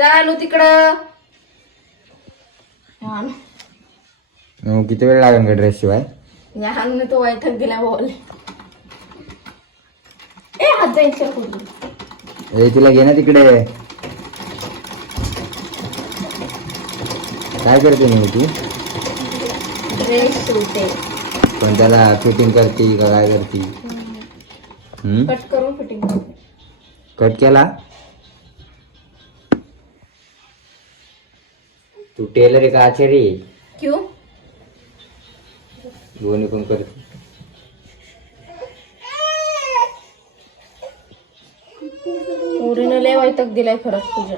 चालू तिकडं. किती वेळ लागेल का ड्रेस शिवाय? हाणून तो वैठक दिला बोल. ए हात जायचं कुठे? तिला घे ना तिकडे. काय करते मी तू? ड्रेस शिवते. पण त्याला फिटिंग करते का काय करते? कट करून फिटिंग करते. कट केला? तू टेलर आहे का आचारी? क्यों? दोन्ही पण करते. पोरीनं लय वैताग दिलाय खरंच तुझ्या.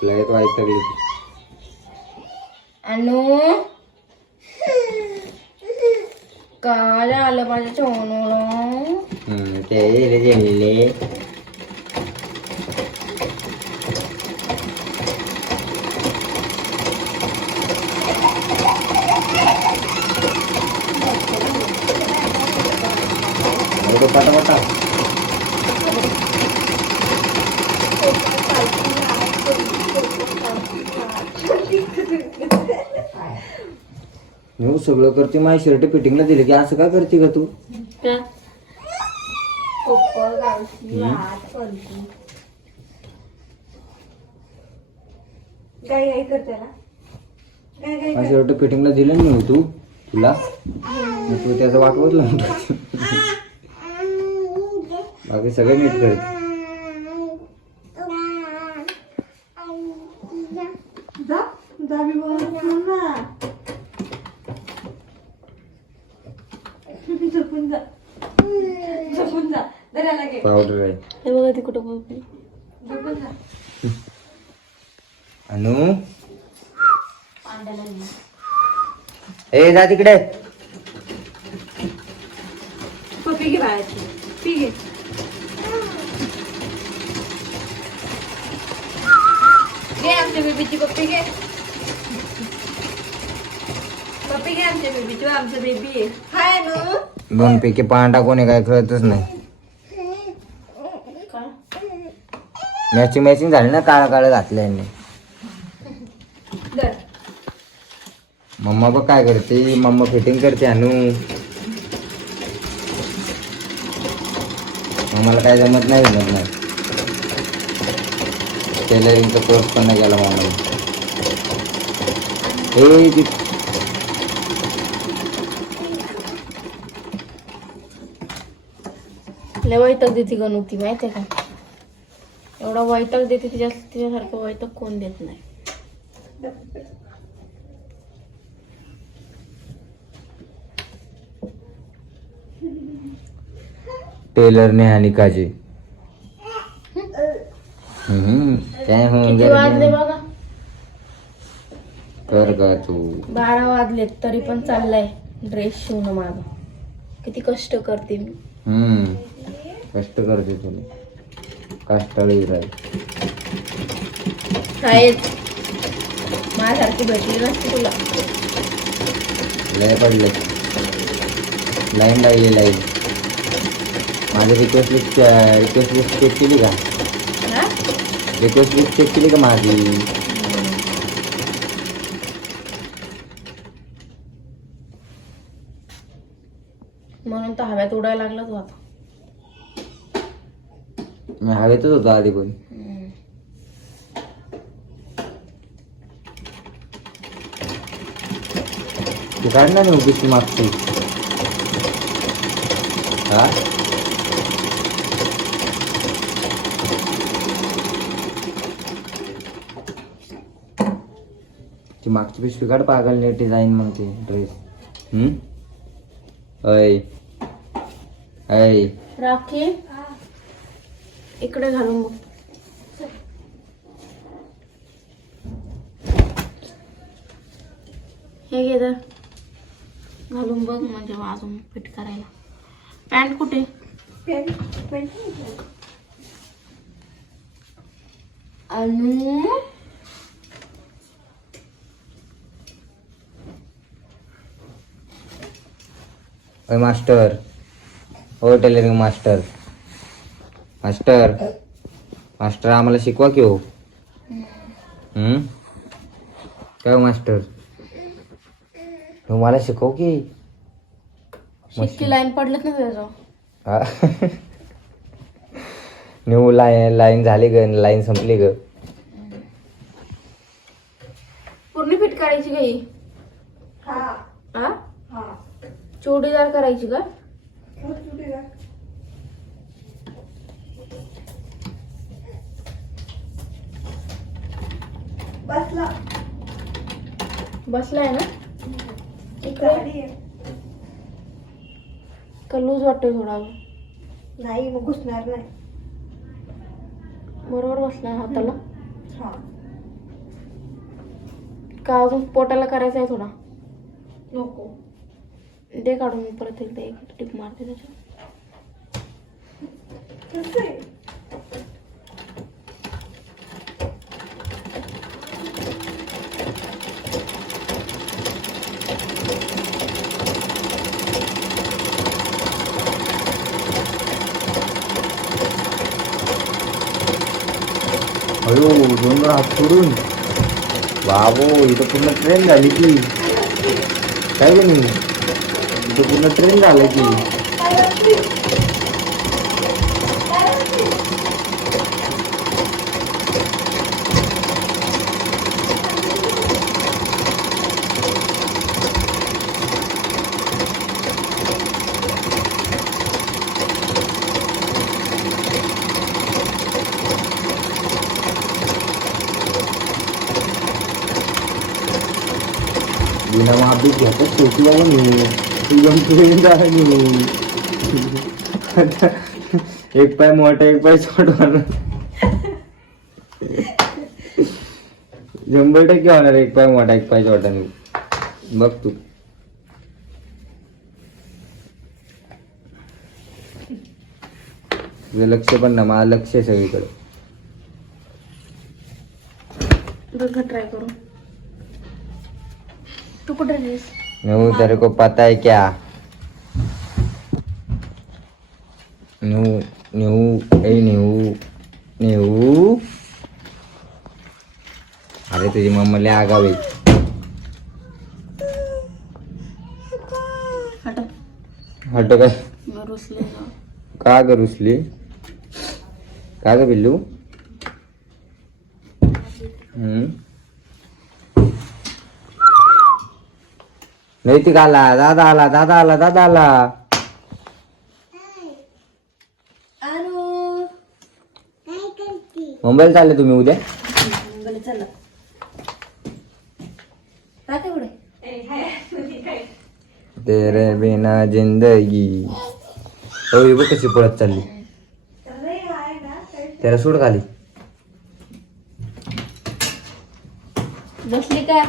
तुला एक वैतागली. अनु काय आलं माझ्या चोनूला? ते रे गेलेले. पटापटा मी सगळं करते. माझी शर्ट फिटिंगला दिली की असं का करते का तू? माझी शर्ट फिटिंगला दिलं नाही तू तुला तू त्याचा वाटवत लावून बाकी सगळे नीट करते. पावडर आहे हे बघा ती कुठं अनु. ए जा तिकडे. पप्पी घे बाळाची. पी घे. घे आमच्या बेबीची पप्पी घे. पप्पी घे आमच्या बेबीची. आमचं बेबी आहे. हाय अनु. दोन पैकी पांढरा कोणी काय कळतच नाही. मॅचिंग झाली ना. काळा काळा घातलंय. मम्मा बघ काय करते. मम्मा फिटिंग करते. अनु मम्माला काय जमत नाही. टेलरिंगचा कोर्स पण नाही केला मम्माने. लय वैताग देते गणू ती माहितीये का? एवढा वैताग देते तिच्यासारखं वैताग कोण देत नाही. टेलरने आणि काजी काय होऊन किती वाजले बघा? कर का तू? 12 वाजलेत तरी पण चाललाय ड्रेस शिवणं माझं. किती कष्ट करते मी. कष्ट करते तुला. कष्टाळी राहील. माझ्यासारखी भेटली नसती तुला. लय पडले. लाईन लागली लाईन. माझी रिक्वेस्ट लिस्ट चेक केली का? रिक्वेस्ट लिस्ट चेक केली का माझी? म्हणून तर हव्यात उडायला लागला तू आता. मी हवेतच होतो आधी पण. तू काढणार नाही उगीच मागची. हा ती मागची पिशवी काढ. पागल ने डिझाईन मग ते ड्रेस. ऐ ऐ राखी इकडे घालून बघ. हे घे तर घालून बघ म्हणजे अजून फिट करायला. पॅन्ट कुठे? अनु मास्टर. हो टेलरिंग मास्टर. मास्टर मास्टर आम्हाला शिकवा की हो. काय हो मास्टर, तुम्हाला शिकव की. शिक्की लाईन पडलेत ना त्याचं. न्यू लाईन झाली ग, लाईन संपली ग. पूर्ण फिट काढायची का ही? हा? चोडीदार करायची का? बसलाय ना इकडे. का लूज वाटतोय थोडा? नाही मग घुसणार नाही. बरोबर बसलाय हाताला. हा का अजून पोटाला करायचा आहे थोडा? नको. दे काढून, मी परत एकदा एक टिप मारते त्याच्यावर. कसं आहे? अयो दोन हात सोडून. बाबो इथं पूर्ण ट्रेन झाली की काय ग, नाही इथं पूर्ण ट्रेन झालं की. बिना महाबीज घ्यायचं शेवटी बाबा मी तुझं ट्रेन झालं मी. आता एक पाय मोठा एक पाय छोटा होणार. 100% होणार एक पाय मोठा एक पाय छोटा. बघ तू. तुझं लक्ष पण ना, माझं लक्ष आहे सगळीकडे. बघ ट्राय करू. तू कुठे रेस? न्यू तेरे को पता है क्या? New new a new new. अरे तुझी मम्मा लय आगावी. हट हटो काय? रुसले ना. का ग रुसली? का ग बिल्लू? नैतिक आला, दादा आला, दादा आला, दादा आला. मुंबईला चालले तुम्ही उद्या? तेरे बिना जिंदगी. हो बघ कशी पळत चालली. त्याला सोड खाली. बसली का?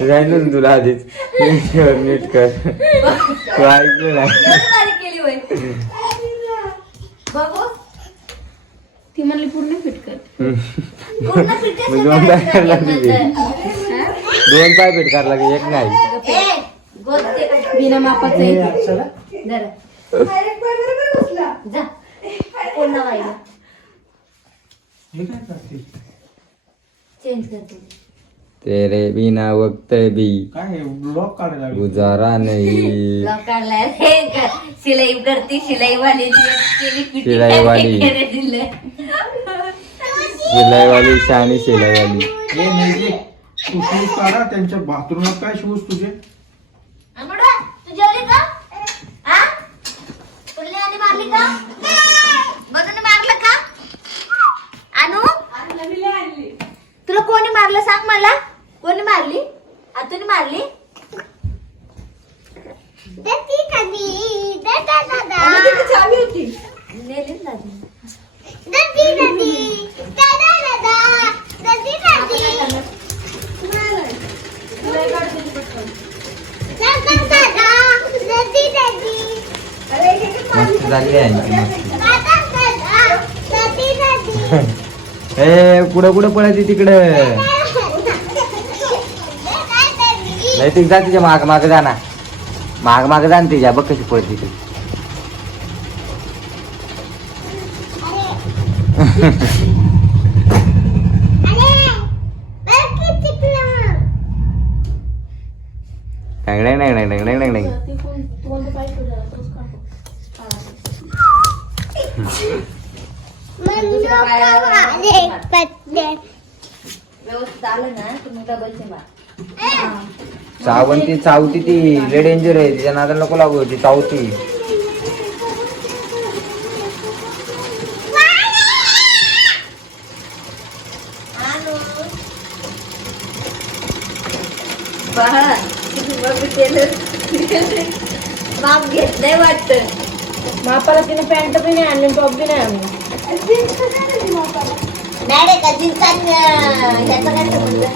जाणून तुला आधीच नीट कर. तू ऐकलं नाही. ती म्हणली पूर्ण फिट कर. मग दोन पाय करायला लागले. दोन पाय फिट करायला लागले, एक नाही. बिना मापाचं चेंज करते. तेरे बिना वक्त भी गुजारा नहीं. शिलाई करती, शिलाई वाली शिलाई वाली. शिलाई वाली शानी शिलाई वाली. हे नाही तू शूज काढा त्यांच्या बाथरूमात. काय शूज तुझे? तू जेवली का? हा? तुला आणि मारली का? बदून मारलं का? अनु तुला कोणी मारलं सांग मला. कोणी मारली? आतून मारली? मस्त झाली आहे यांची मस्त. ए कुठं कुठं पळायची तिकडं? नाही ती जा तिच्या माग माग जा ना. माग माग जा ना तिच्या. बघ कशी पळते ती. ती कोणतं पाहिजे तोच काढतो. व्यवस्थित आलं ना तुम्ही डबलचे मार. चावती चावती ती लय डेंजर आहे, तिच्या नादाला नको लागू, ती चावती. बाप घेतलंय वाटतं. मापाला तिने पॅन्ट बी नाही आणली, टॉप बी नाही आणली. नाही रे का जिन्सान ह्याचं काय समजलं.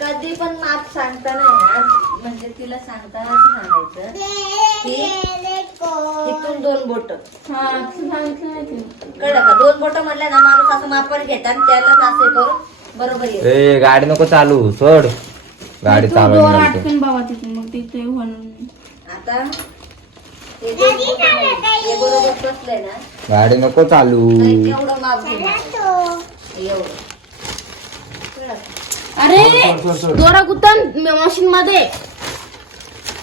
कधी पण माप सांगता नाही ना, म्हणजे तिला सांगताना सांगायचं की इथून 2 बोट हा असं सांगितलं नाही तिने. कळलं का. 2 बोट म्हणलं ना माणूस असं मापावर घेतात, त्यालाच असे करून बरोबर येत. ए गाडी नको चालू, सोड गाडी तू दोर चालू. अटकून बाबा तिथून, मग तिथे म्हणून आता हे 2 बोटं नाही. हे बरोबर बसलंय ना, गाडी नको चालू. तर एवढं माप घेणार एवढं. कळलं का? अरे दोरा गुतन मशीन मध्ये.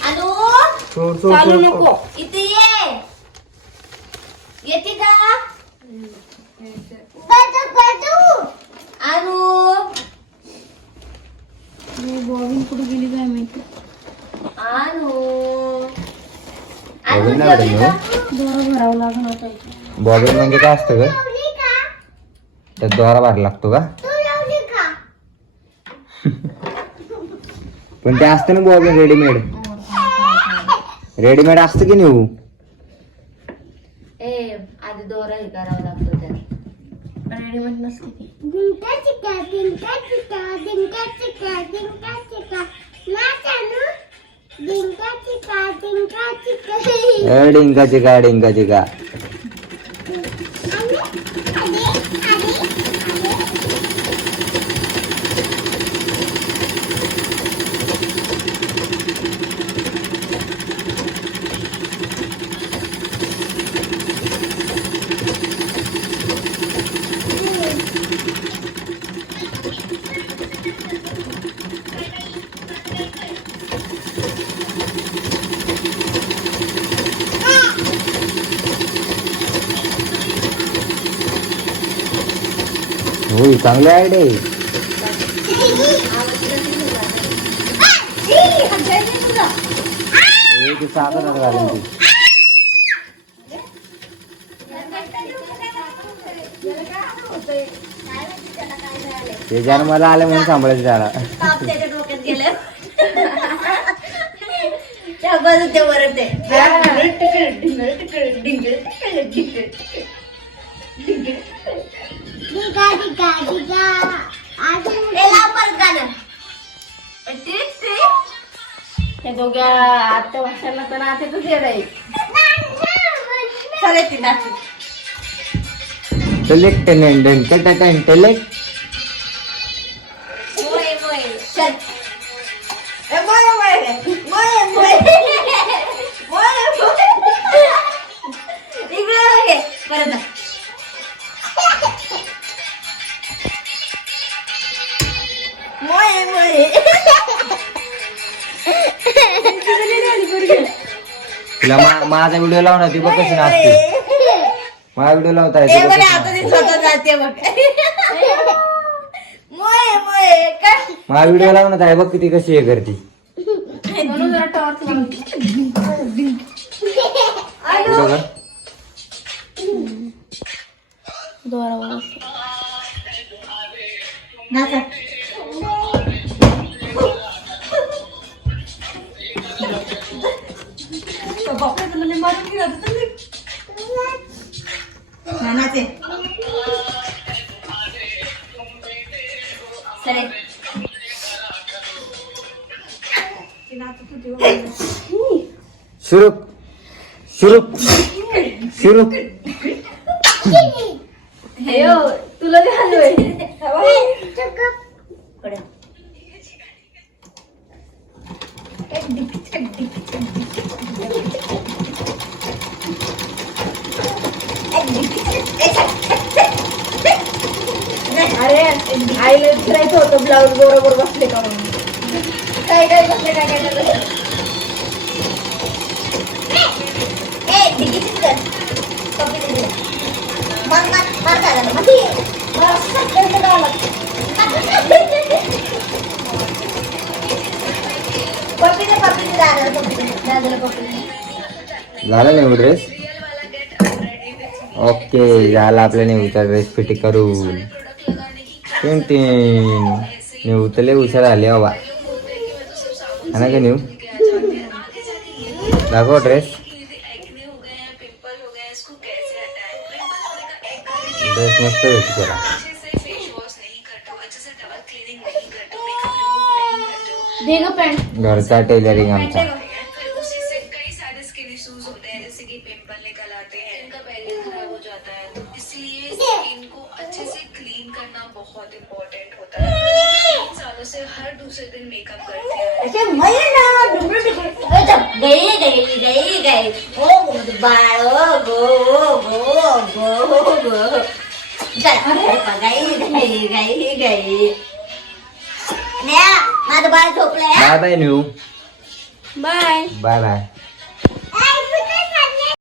अनु चालू नको. इथे ये. येते का अनु. बॉबिन कुठे गेली काय माहिती. अनु बॉबिन नाही जेवली आवडत का? दोरा भरावं लागणार होता. बॉबिन म्हणजे काय असतं ग? त्यात दोरा भरायला लागतो का? पण ते असतं ना बॉबिन रेडीमेड. रेडीमेड असतं की नेऊ. ए आधी दोरा हे करावा लागतो त्याला. रेडीमेड नसते ती. डिंकाची का डिंकाची का. होय चांगली आयडिया आहे. ते साधनात घालून ती. ते जन्माला आलं म्हणून सांभाळायचं त्याला. पाप त्याच्या डोक्यात गेलं. त्या बाजू ते वरत आहे. त्या दोघ्या आत्या भाषांना तर नात्यातच येत आहे. चालेल ती नाचू. टेलेक टेलेंडन टेटेटेन टेलेक. मोये मोये चल. ए मोये मोये मोये मोये मोये मोये. इकडे बघ परत. मोये मोये. तिला माझा व्हिडिओ लाव ना, ती बघ कशी नाचते. माझा व्हिडिओ लावता ए बघ आता ती स्वतः जाते बघ. मोये मोये काय. माझा व्हिडिओ लाव ना, ताई बघ किती कशी हे करते. म्हणून जरा टॉर्च लावली. बघ. दोरा नाचा. नाचे. चले शुरू शुरू शुरू तुला काय हलवाय अरे आईला विचारायचं होतं ब्लाऊज बरोबर बसले का म्हणून. काय काय बसले काय काय बसले ए डिगीच कर कॉपी दे मग मार झाला मग ती असं करत राहिला कॉपी दे दादाला कॉपी दे झाला नेऊ ड्रेस ओके झाला आपल्या नेऊचा ड्रेस फिट करून नेऊ तर लय हुशार आले बाबा हा ना का नेऊ दाखव ड्रेस ड्रेस मस्त भेट करा दे ग पॅन्ट घरचा टेलरिंग आमचा ऐसे महिना गई ओ बाळ गो गई माझं बाळ झोपलंय बाय बाय नेऊ बाय बाय बाय